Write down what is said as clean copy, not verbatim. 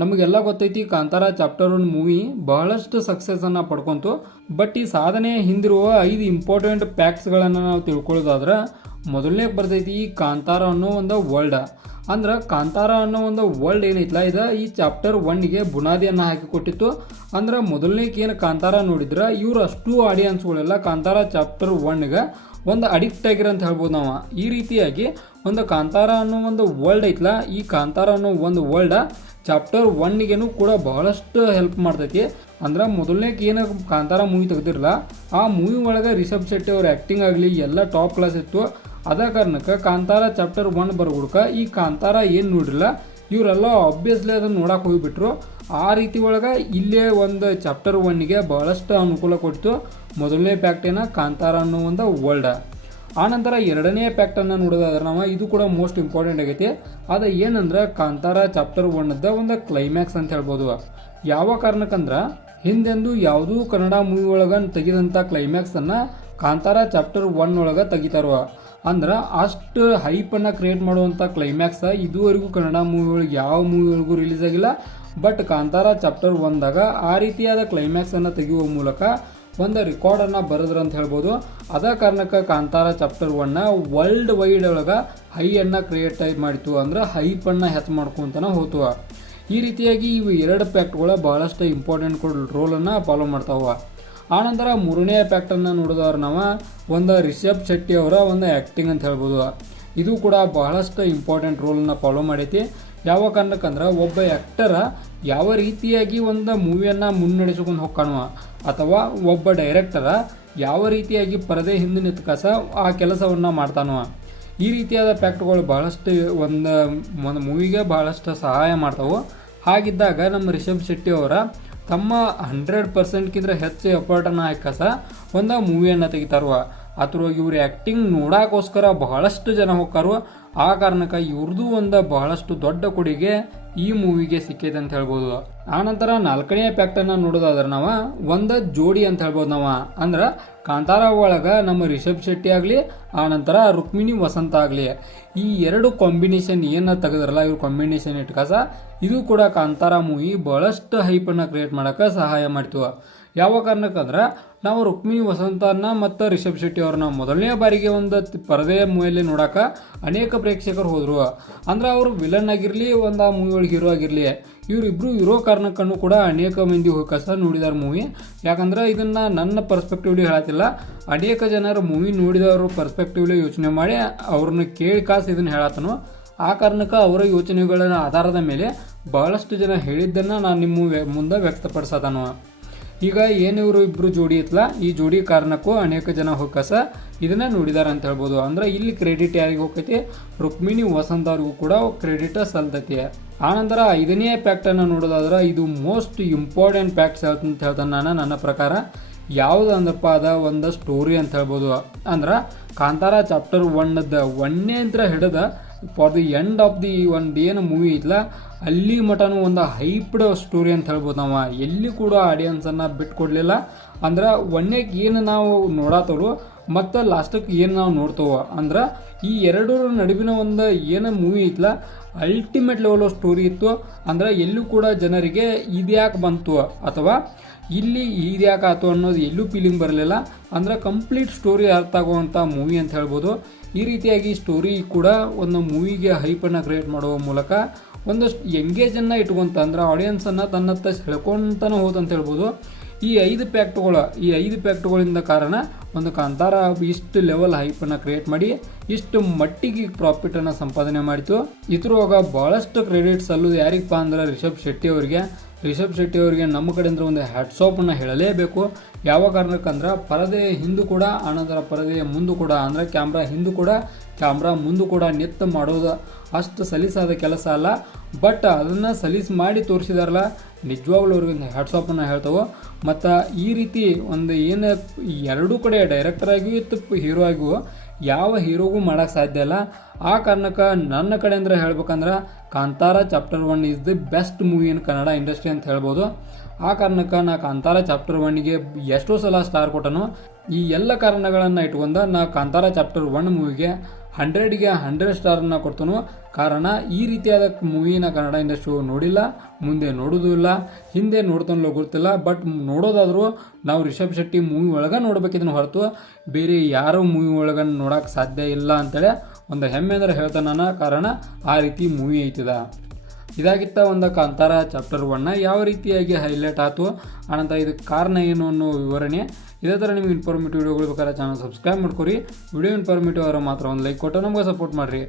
ನಮಗೆಲ್ಲ ಗೊತ್ತೈತಿ Kantara chapter 1 movie ಬಹಳಷ್ಟು ಸಕ್ಸಸ್ ಅನ್ನ ಪಡ್ಕೊಂತು. ಬಟ್ ಈ ಸಾಧನೆಯ ಹಿಂದಿರುವ 5 ಇಂಪಾರ್ಟೆಂಟ್ ಫ್ಯಾಕ್ಟ್ಸ್ಗಳನ್ನು ನಾವು ತಿಳ್ಕೊಳ್ಳೋದಾದ್ರೆ ಮೊದಲನೇ ಬರ್ತೈತಿ ಈ ಕಾಂತಾರ ಅನ್ನೋ ಒಂದು ವರ್ಲ್ಡ್. ಅಂದ್ರೆ ಕಾಂತಾರ ಅನ್ನೋ ಒಂದು ವರ್ಲ್ಡ್ ಏನೈತಲ್ಲ ಇದು ಈ ಚಾಪ್ಟರ್ 1ಗೆ ಬುನಾದಿಯನ್ನು ಹಾಕಿಕೊಟ್ಟಿತ್ತು. ಅಂದ್ರೆ ಮೊದಲನೇಕ್ಕೆ ಏನು ಕಾಂತಾರ ನೋಡಿದ್ರೆ ಇವ್ರು ಅಷ್ಟು ಆಡಿಯನ್ಸ್ಗಳೆಲ್ಲ ಕಾಂತಾರ ಚಾಪ್ಟರ್ 1ಗೆ ಒಂದು ಅಡಿಕ್ಟ್ ಆಗಿರ ಅಂತ ಹೇಳ್ಬೋದು ನಾವು. ಈ ರೀತಿಯಾಗಿ ಒಂದು ಕಾಂತಾರ ಅನ್ನೋ ಒಂದು ವರ್ಲ್ಡ್ ಐತಲ್ಲ, ಈ ಕಾಂತಾರ ಅನ್ನೋ ಒಂದು ವರ್ಲ್ಡ್ ಚಾಪ್ಟರ್ 1ಗೆನೂ ಕೂಡ ಬಹಳಷ್ಟು ಹೆಲ್ಪ್ ಮಾಡ್ತೈತಿ. ಅಂದ್ರೆ ಮೊದಲನೇಕ್ಕೆ ಏನು ಕಾಂತಾರ ಮೂವಿ ತೆಗೆದಿರಲ್ಲ ಆ ಮೂವಿ ಒಳಗೆ ರಿಷಬ್ ಶೆಟ್ಟಿ ಅವ್ರ ಆ್ಯಕ್ಟಿಂಗ್ ಆಗಲಿ ಎಲ್ಲ ಟಾಪ್ ಕ್ಲಾಸ್ ಇತ್ತು. ಅದ ಕಾರಣಕ್ಕೆ ಕಾಂತಾರ ಚಾಪ್ಟರ್ 1 ಬರ್ಗುಡ್ಕ ಈ ಕಾಂತಾರ ಏನು ನೋಡಿರಲ್ಲ ಇವರೆಲ್ಲ ಆಬ್ವಿಯಸ್ಲಿ ಅದನ್ನು ನೋಡಕ್ಕೆ ಹೋಗಿಬಿಟ್ರು. ಆ ರೀತಿ ಒಳಗೆ ಇಲ್ಲೇ ಒಂದು ಚಾಪ್ಟರ್ 1ಗೆ ಬಹಳಷ್ಟು ಅನುಕೂಲ ಕೊಡ್ತು. ಮೊದಲನೇ ಫ್ಯಾಕ್ಟ್ ಏನ ಕಾಂತಾರ ಅನ್ನೋ ಒಂದು ವರ್ಲ್ಡ್. ಆನಂತರ ಎರಡನೇ ಫ್ಯಾಕ್ಟನ್ನು ನೋಡೋದಾದ್ರೆ ನಾವು ಇದು ಕೂಡ ಮೋಸ್ಟ್ ಇಂಪಾರ್ಟೆಂಟ್ ಆಗೈತಿ. ಅದು ಏನಂದ್ರೆ ಕಾಂತಾರ ಚಾಪ್ಟರ್ 1ದ ಒಂದು ಕ್ಲೈಮ್ಯಾಕ್ಸ್ ಅಂತ ಹೇಳ್ಬೋದು. ಯಾವ ಕಾರಣಕ್ಕಂದ್ರೆ ಹಿಂದೆಂದು ಯಾವುದೂ ಕನ್ನಡ ಮೂವಿ ಒಳಗೆ ತೆಗೆದಂಥ ಕ್ಲೈಮ್ಯಾಕ್ಸನ್ನು ಕಾಂತಾರ ಚಾಪ್ಟರ್ 1 ಒಳಗೆ ತೆಗಿತಾರೋ. ಅಂದ್ರೆ ಅಷ್ಟು ಹೈಪನ್ನು ಕ್ರಿಯೇಟ್ ಮಾಡುವಂಥ ಕ್ಲೈಮ್ಯಾಕ್ಸ್ ಇದುವರೆಗೂ ಕನ್ನಡ ಮೂವಿ ಒಳಗೆ ಯಾವ ಮೂವಿ ಒಳಗೂ ರಿಲೀಸ್ ಆಗಿಲ್ಲ. ಬಟ್ ಕಾಂತಾರ ಚಾಪ್ಟರ್ 1ದಾಗ ಆ ರೀತಿಯಾದ ಕ್ಲೈಮ್ಯಾಕ್ಸನ್ನು ತೆಗೆಯುವ ಮೂಲಕ ಒಂದು ರೆಕಾರ್ಡನ್ನು ಬರೆದ್ರು ಅಂತ ಹೇಳ್ಬೋದು. ಅದ ಕಾರಣಕ್ಕೆ ಕಾಂತಾರ ಚಾಪ್ಟರ್ 1 ವರ್ಲ್ಡ್ ವೈಡ್ ಒಳಗೆ ಹೈಯನ್ನು ಕ್ರಿಯೇಟ್ ಮಾಡಿತು. ಅಂದ್ರೆ ಹೈಪನ್ನು ಹೆಚ್ಚು ಮಾಡ್ಕೊಂತನ ಹೋತು. ಈ ರೀತಿಯಾಗಿ ಇವು ಎರಡು ಫ್ಯಾಕ್ಟ್ಗಳು ಬಹಳಷ್ಟು ಇಂಪಾರ್ಟೆಂಟ್ ರೋಲನ್ನು ಫಾಲೋ ಮಾಡ್ತಾವ. ಆನಂತರ ಮೂರನೇ ಫ್ಯಾಕ್ಟನ್ನು ನೋಡಿದವ್ರು ನಾವು ಒಂದು ರಿಷಬ್ ಶೆಟ್ಟಿ ಅವರ ಒಂದು ಆ್ಯಕ್ಟಿಂಗ್ ಅಂತ ಹೇಳ್ಬೋದು. ಇದು ಕೂಡ ಬಹಳಷ್ಟು ಇಂಪಾರ್ಟೆಂಟ್ ರೋಲನ್ನು ಫಾಲೋ ಮಾಡೈತಿ. ಯಾವ ಕಾರಣಕ್ಕಂದ್ರೆ ಒಬ್ಬ ಆ್ಯಕ್ಟರ ಯಾವ ರೀತಿಯಾಗಿ ಒಂದು ಮೂವಿಯನ್ನು ಮುನ್ನಡೆಸ್ಕೊಂಡು ಹೋಗ್ಕಾಣುವ ಅಥವಾ ಒಬ್ಬ ಡೈರೆಕ್ಟರ ಯಾವ ರೀತಿಯಾಗಿ ಪರದೆ ಹಿಂದೆ ನಿಂತ್ಕಸ ಆ ಕೆಲಸವನ್ನು ಮಾಡ್ತಾನೋ. ಈ ರೀತಿಯಾದ ಫ್ಯಾಕ್ಟ್ಗಳು ಬಹಳಷ್ಟು ಒಂದು ಮೂವಿಗೆ ಬಹಳಷ್ಟು ಸಹಾಯ ಮಾಡ್ತಾವೆ. ಹಾಗಿದ್ದಾಗ ನಮ್ಮ ರಿಷಬ್ ಶೆಟ್ಟಿ ಅವರ ತಮ್ಮ 100%ಕಿಂತ ಹೆಚ್ಚು ಎಫರ್ಟನ್ನು ಹಾಕಸ ಒಂದು ಮೂವಿಯನ್ನು ತೆಗಿತಾರುವ. ಅದ್ರೊಳಗೆ ಇವ್ರ ಆ್ಯಕ್ಟಿಂಗ್ ನೋಡೋಕ್ಕೋಸ್ಕರ ಬಹಳಷ್ಟು ಜನ ಹೋಗ್ತಾರೋ. ಆ ಕಾರಣಕ್ಕೆ ಇವ್ರದ್ದು ಒಂದು ಬಹಳಷ್ಟು ದೊಡ್ಡ ಕೊಡುಗೆ ಈ ಮೂವಿಗೆ ಸಿಕ್ಕೈತೆ ಅಂತ ಹೇಳ್ಬೋದು. ಆನಂತರ ನಾಲ್ಕನೇ ಫ್ಯಾಕ್ಟನ್ನು ನೋಡೋದಾದ್ರೆ ನಾವು ಒಂದು ಜೋಡಿ ಅಂತ ಹೇಳ್ಬೋದು ನಾವು. ಅಂದ್ರೆ ಕಾಂತಾರ ಒಳಗೆ ನಮ್ಮ ರಿಷಬ್ ಶೆಟ್ಟಿ ಆಗಲಿ ಆನಂತರ ರುಕ್ಮಿಣಿ ವಸಂತ ಆಗಲಿ ಈ ಎರಡು ಕಾಂಬಿನೇಷನ್ ಏನು ತೆಗೆದ್ರಲ್ಲ ಇವ್ರ ಕಾಂಬಿನೇಷನ್ ಇಟ್ಕಾಸ ಇದು ಕೂಡ ಕಾಂತಾರ ಮೂವಿ ಬಹಳಷ್ಟು ಹೈಪನ್ನು ಕ್ರಿಯೇಟ್ ಮಾಡೋಕ್ಕೆ ಸಹಾಯ ಮಾಡ್ತೀವಿ. ಯಾವ ಕಾರಣಕ್ಕಂದ್ರೆ ನಾವು ರುಕ್ಮಿಣಿ ವಸಂತನ ಮತ್ತು ರಿಷಬ್ ಶೆಟ್ಟಿ ಅವ್ರನ್ನ ಮೊದಲನೇ ಬಾರಿಗೆ ಒಂದು ಪರದೆಯ ಮೂವಿಯಲ್ಲಿ ನೋಡೋಕೆ ಅನೇಕ ಪ್ರೇಕ್ಷಕರು ಹೋದರು. ಅಂದ್ರೆ ಅವರು ವಿಲನ್ ಆಗಿರಲಿ ಒಂದು ಆ ಮೂವಿ ಒಳಗೆ ಹೀರೋ ಆಗಿರಲಿ ಇವರಿಬ್ಬರು ಇರೋ ಕಾರಣಕ್ಕೂ ಕೂಡ ಅನೇಕ ಮಂದಿ ಹೋಗಸ ನೋಡಿದಾರೆ ಮೂವಿ. ಯಾಕಂದ್ರೆ ಇದನ್ನು ನನ್ನ ಪರ್ಸ್ಪೆಕ್ಟಿವ್ಲಿ ಹೇಳತ್ತಿಲ್ಲ, ಅನೇಕ ಜನರು ಮೂವಿ ನೋಡಿದವರು ಪರ್ಸ್ಪೆಕ್ಟಿವ್ಲಿ ಯೋಚನೆ ಮಾಡಿ ಅವ್ರನ್ನ ಕೇಳಿ ಕಾಸು ಇದನ್ನು ಹೇಳತ್ತನು. ಆ ಕಾರಣಕ್ಕೆ ಅವರ ಯೋಚನೆಗಳ ಆಧಾರದ ಮೇಲೆ ಬಹಳಷ್ಟು ಜನ ಹೇಳಿದ್ದನ್ನು ನಾನು ನಿಮ್ಮ ಮುಂದೆ ವ್ಯಕ್ತಪಡಿಸತಾನು. ಈಗ ಏನಿವರು ಇಬ್ಬರು ಜೋಡಿ ಇತ್ತಲ್ಲ ಈ ಜೋಡಿ ಕಾರಣಕ್ಕೂ ಅನೇಕ ಜನ ಹೋಗಸ ಇದನ್ನ ನೋಡಿದಾರೆ ಅಂತ ಹೇಳ್ಬೋದು. ಅಂದ್ರೆ ಇಲ್ಲಿ ಕ್ರೆಡಿಟ್ ಯಾರಿಗೆ ಹೋಗ್ತೈತಿ, ರುಕ್ಮಿಣಿ ವಸಂತ ಅವ್ರಿಗೂ ಕೂಡ ಕ್ರೆಡಿಟ್ ಸಲ್ತೈತಿ. ಆನಂತರ ಐದನೇ ಫ್ಯಾಕ್ಟನ್ನು ನೋಡೋದಾದ್ರೆ ಇದು ಮೋಸ್ಟ್ ಇಂಪಾರ್ಟೆಂಟ್ ಫ್ಯಾಕ್ಟ್ಸ್ ಅಂತ ಹೇಳ್ತಾನೆ ನಾನು. ನನ್ನ ಪ್ರಕಾರ ಯಾವುದು ಅಂದ್ರಪ್ಪ ಅದ ಒಂದು ಸ್ಟೋರಿ ಅಂತ ಹೇಳ್ಬೋದು. ಅಂದ್ರೆ ಕಾಂತಾರ ಚಾಪ್ಟರ್ 1ದ 1ನೇ ಅಂತ ಹಿಡಿದ for the end of the ಒಂದು ಏನು ಮೂವಿ ಐತಲ್ಲ ಅಲ್ಲಿ ಮಟನೂ ಒಂದು ಹೈಪ್ಡ್ ಸ್ಟೋರಿ ಅಂತ ಹೇಳ್ಬೋದು ನಾವು. ಎಲ್ಲಿ ಕೂಡ ಆಡಿಯನ್ಸನ್ನು ಬಿಟ್ಕೊಡ್ಲಿಲ್ಲ. ಅಂದ್ರೆ 1ನೇಗೆ ಏನು ನಾವು ನೋಡತ್ತವರು ಮತ್ತು ಲಾಸ್ಟಕ್ಕೆ ಏನು ನಾವು ನೋಡ್ತೇವೋ ಅಂದ್ರೆ ಈ ಎರಡರ ನಡುವಿನ ಒಂದು ಏನು ಮೂವಿ ಐತಲ್ಲ ಅಲ್ಟಿಮೇಟ್ ಲೆವೆಲ್ ಸ್ಟೋರಿ ಇತ್ತು. ಅಂದ್ರೆ ಎಲ್ಲೂ ಕೂಡ ಜನರಿಗೆ ಇದ್ಯಾಕೆ ಬಂತು ಅಥವಾ ಇಲ್ಲಿ ಇದ್ಯಾಕೆ ಆಯ್ತು ಅನ್ನೋದು ಎಲ್ಲೂ ಫೀಲಿಂಗ್ ಬರಲಿಲ್ಲ. ಅಂದ್ರೆ ಕಂಪ್ಲೀಟ್ ಸ್ಟೋರಿ ಅರ್ಥ ಆಗುವಂಥ ಮೂವಿ ಅಂತ ಹೇಳ್ಬೋದು. ಈ ರೀತಿಯಾಗಿ ಸ್ಟೋರಿ ಕೂಡ ಒಂದು ಮೂವಿಗೆ ಹೈಪನ್ನು ಕ್ರಿಯೇಟ್ ಮಾಡುವ ಮೂಲಕ ಒಂದಷ್ಟು ಎಂಗೇಜನ್ನು ಇಟ್ಕೊಂತ ಅಂದ್ರೆ ಆಡಿಯನ್ಸನ್ನು ತನ್ನತ್ತ ಸೆಳ್ಕೊಂತಾನೆ ಹೋದಂತ ಹೇಳ್ಬೋದು. ಈ 5 ಫ್ಯಾಕ್ಟ್ಗಳಿಂದ ಕಾರಣ ಒಂದು ಕಾಂತಾರ ಇಷ್ಟು ಲೆವೆಲ್ ಹೈಪನ್ನು ಕ್ರಿಯೇಟ್ ಮಾಡಿ ಇಷ್ಟು ಮಟ್ಟಿಗೆ ಪ್ರಾಫಿಟನ್ನು ಸಂಪಾದನೆ ಮಾಡಿತು. ಇದ್ರೊಳಗ ಭಾಳಷ್ಟು ಕ್ರೆಡಿಟ್ಸ್ ಅಲ್ಲೋದು ಯಾರಿಗಪ್ಪ ಅಂದ್ರೆ ರಿಷಬ್ ಶೆಟ್ಟಿ ಅವರಿಗೆ ನಮ್ಮ ಕಡೆಯಿಂದ ಒಂದು ಹ್ಯಾಟ್ಸ್ ಆಫನ್ನು ಹೇಳಲೇಬೇಕು. ಯಾವ ಕಾರಣಕ್ಕಂದ್ರೆ ಪರದೆಯ ಹಿಂದೂ ಕೂಡ ಆನಂತರ ಪರದೆಯ ಮುಂದೆ ಕೂಡ ಅಂದ್ರೆ ಕ್ಯಾಮ್ರಾ ಹಿಂದೂ ಕೂಡ ಕ್ಯಾಮ್ರಾ ಮುಂದೆ ಕೂಡ ನಿತ್ತು ಮಾಡೋದು ಅಷ್ಟು ಸಲೀಸಾದ ಕೆಲಸ ಅಲ್ಲ. ಬಟ್ ಅದನ್ನು ಸಲೀಸ್ ಮಾಡಿ ತೋರಿಸಿದಾರಲ್ಲ ನಿಜವಾಗ್ಲೂ ಅವ್ರಿಗೆ ಹ್ಯಾಟ್ಸ್ ಆಫನ್ನು ಹೇಳ್ತಾವೆ. ಮತ್ತು ಈ ರೀತಿ ಒಂದು ಏನು ಎರಡೂ ಕಡೆ ಡೈರೆಕ್ಟರ್ ಆಗಿಯೂ ಇತ್ತು ಹೀರೋ ಆಗಿಯೂ ಯಾವ ಹೀರೋಗೂ ಮಾಡೋಕ್ಕೆ ಸಾಧ್ಯ ಇಲ್ಲ. ಆ ಕಾರಣಕ್ಕೆ ನನ್ನ ಕಡೆಯಿಂದ ಹೇಳ್ಬೇಕಂದ್ರೆ Kantara chapter 1 is the best movie in Kannada industry ಅಂತ ಹೇಳ್ಬೋದು. ಆ ಕಾರಣಕ್ಕೆ ನಾ ಕಾಂತಾರ ಚಾಪ್ಟರ್ 1ಗೆ ಎಷ್ಟೋ ಸಲ ಸ್ಟಾರ್ ಕೊಟ್ಟನು. ಈ ಎಲ್ಲ ಕಾರಣಗಳನ್ನು ಇಟ್ಕೊಂಡು ನಾ ಕಾಂತಾರ ಚಾಪ್ಟರ್ 1 ಮೂವಿಗೆ 100ಗೆ 100 ಸ್ಟಾರನ್ನು ಕೊಡ್ತಾನೋ. ಕಾರಣ ಈ ರೀತಿಯಾದ ಮೂವಿನ ಕನ್ನಡ ಇಂಡಸ್ಟ್ರಿ ನೋಡಿಲ್ಲ, ಮುಂದೆ ನೋಡೋದು ಇಲ್ಲ, ಹಿಂದೆ ನೋಡ್ತಾನೋ ಗೊತ್ತಿಲ್ಲ. ಬಟ್ ನೋಡೋದಾದರೂ ನಾವು ರಿಷಬ್ ಶೆಟ್ಟಿ ಮೂವಿ ಒಳಗೆ ನೋಡ್ಬೇಕಿದನ್ನು ಹೊರತು ಬೇರೆ ಯಾರೋ ಮೂವಿ ಒಳಗೆ ನೋಡೋಕೆ ಸಾಧ್ಯ ಇಲ್ಲ ಅಂತೇಳಿ ಒಂದು ಹೆಮ್ಮೆ ಅಂದ್ರೆ ಹೇಳ್ತಾನೆ ನಾನು. ಕಾರಣ ಆ ರೀತಿ ಮೂವಿ ಐತಿದ. ಇದಾಗಿತ್ತ ಒಂದು ಕಾಂತಾರ ಚಾಪ್ಟರ್ 1 ಯಾವ ರೀತಿಯಾಗಿ ಹೈಲೈಟ್ ಆಯಿತು ಅನಂತರ ಇದಕ್ಕೆ ಕಾರಣ ಏನು ಅನ್ನೋ ವಿವರಣೆ. ಇದೇ ಥರ ನಿಮ್ಗೆ ಇನ್ಫಾರ್ಮೇಟಿವ್ ವಿಡಿಯೋಗಳು ಬೇಕಾದ್ರೆ ಚಾನಲ್ ಸಬ್ಸ್ಕ್ರೈಬ್ ಮಾಡ್ಕೊರಿ. ವಿಡಿಯೋ ಇನ್ಫಾರ್ಮೇಟಿವ್ ಅವರ ಮಾತ್ರ ಒಂದು ಲೈಕ್ ಕೊಟ್ಟು ನಮ್ಗೆ ಸಪೋರ್ಟ್ ಮಾಡಿರಿ.